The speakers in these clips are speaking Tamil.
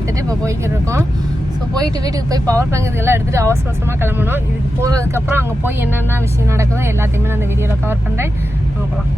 எடுத்துகிட்டு இப்போ போய்கிட்டு இருக்கோம். ஸோ போயிட்டு வீட்டுக்கு போய் பவர் பேங்க் இதெல்லாம் எடுத்துகிட்டு அவசர அவசரமாக கிளம்பணும். இதுக்கு போகிறதுக்கப்புறம் அங்கே போய் என்னென்ன விஷயம் நடக்குதோ எல்லாத்தையுமே நான் அந்த வீடியோவில் கவர் பண்ணுறேன். அங்கே போகலாம்.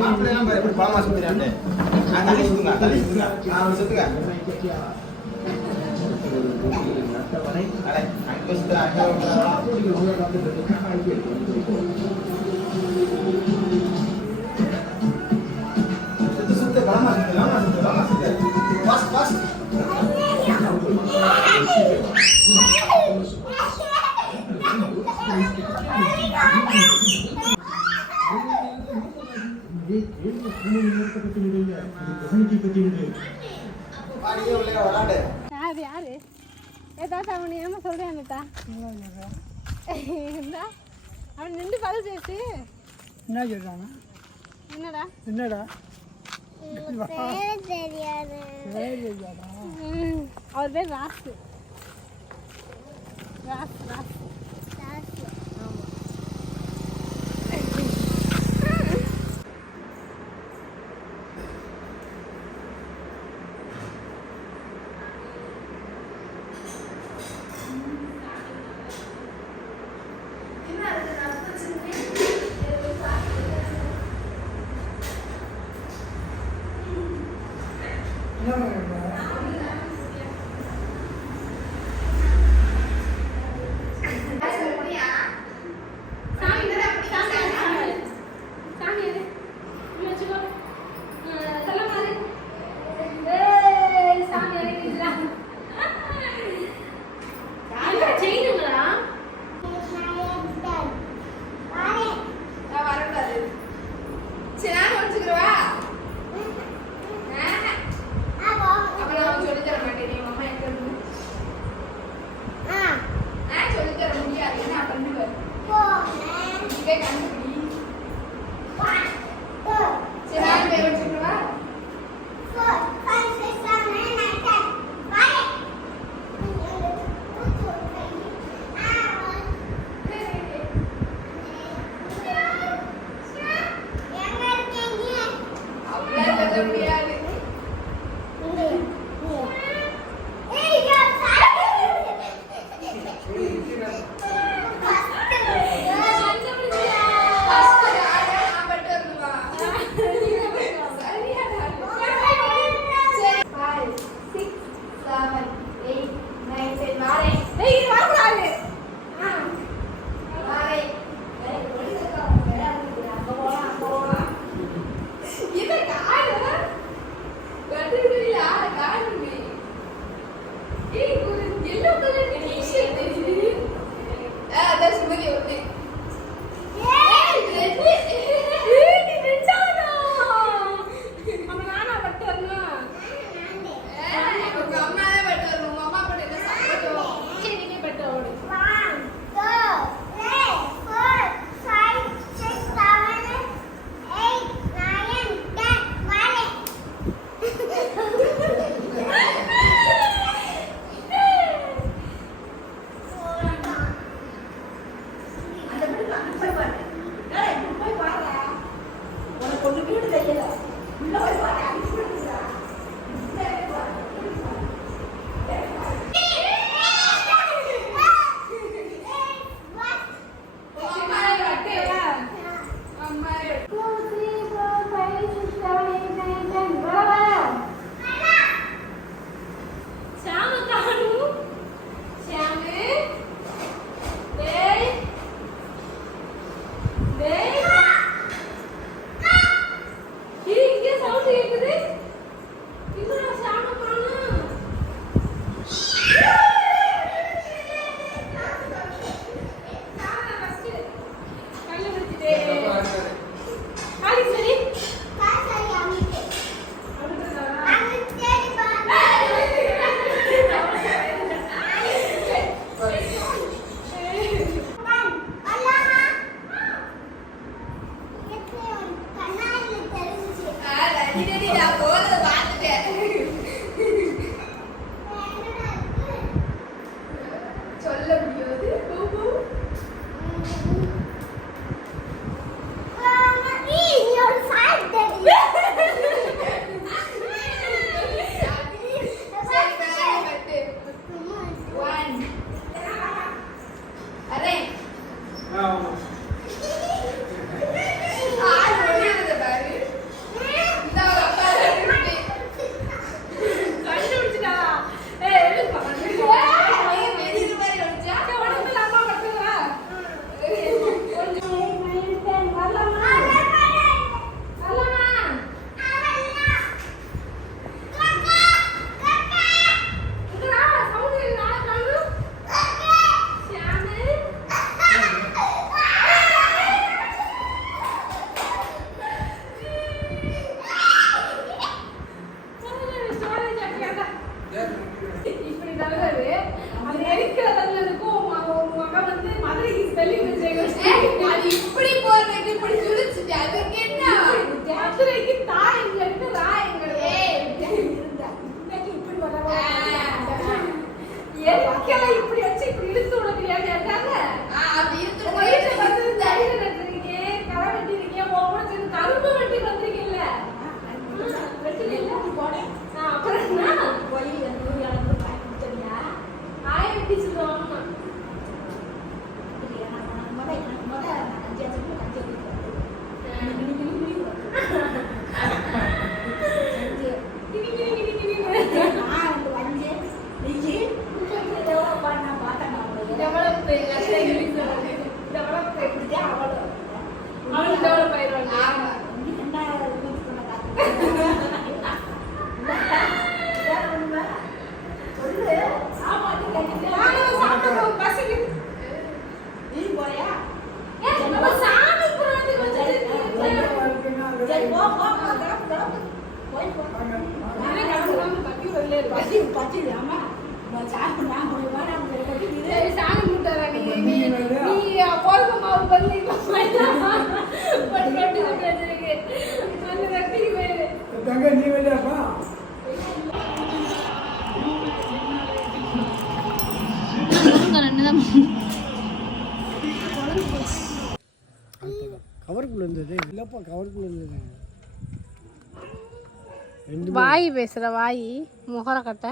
மாப்பிள்ளைலாம் பாரு எப்படி பழமா சுத்துறானே. தள்ளி சுத்துங்க, தள்ளி சுத்துங்க. நான் சுத்துங்க. அடே, அங்க சுத்துறா, சுத்து பழமா சுத்து. பாஸ் பாஸ். யாரு யாரு ஏதாட்டா அவனை ஏமா சொல்றேன் அவன் நின்று பதில் சேர்த்து என்ன சொல்றாங்க? என்னடா என்னடா தெரியாது. அவர் பேர் ராசு. ராசு ராசு ராசு. ஆமா. கவருக்குள்ள இருந்தது இல்லப்பா, கவருக்குள்ள இருந்தது. வாய் பேசுற வாய் முகர கட்ட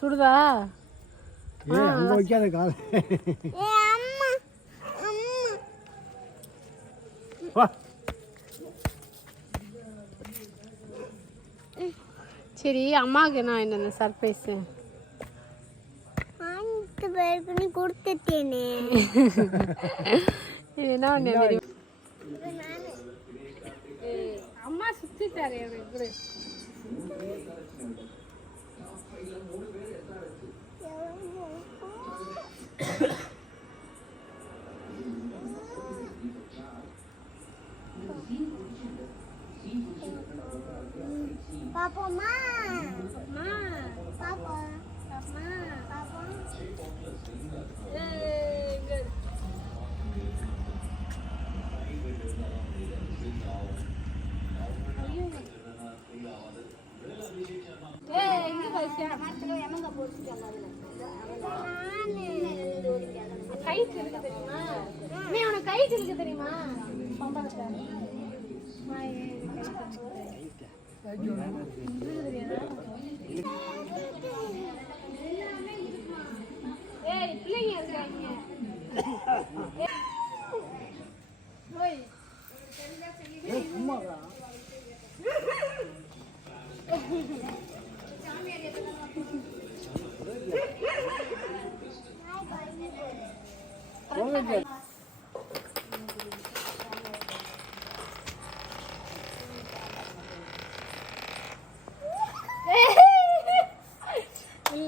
சுடுதா? அங்க வைக்காத கால. சரி, அம்மாவுக்கு என்ன இந்த சர்ப்ரைஸ்? கொடுத்துட்டேனே. என்ன பண்ண தெரியும்? அம்மா சுத்திட்டாரு எனக்கு. பாப்போமா? பாப்பா கைட் இருக்கு தெரியுமா? நீ உனக்கு கைட் இருக்கு தெரியுமா? ஏய் பிள்ளைங்க இருக்காங்க. ஓய் சும்மாடா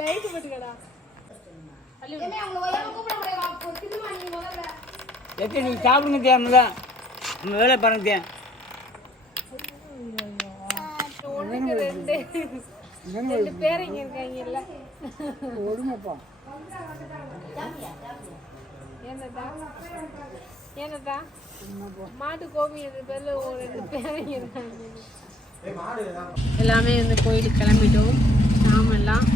லைட் போட்டுக்கடா. எத்தனை நீ சாப்பிடுங்க தேவையில்ல நம்ம வேலை பாருங்க தேன் ஒண்ணுக்கு ரெண்டு பேரைங்க இருக்காங்கல்ல. ஒடுங்கப்பா ஏனதா மாட்டு கோமியது பேர்ல ஒரு 2 பேரைங்க இருக்காங்க. எல்லாமே வந்து கோயிலுக்கு கிளம்பிட்டோம். சாமெல்லாம்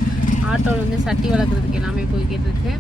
ஆட்டோவில் வந்து சட்டி வளர்க்குறதுக்கு எல்லாமே போய்கிட்டு இருக்கு.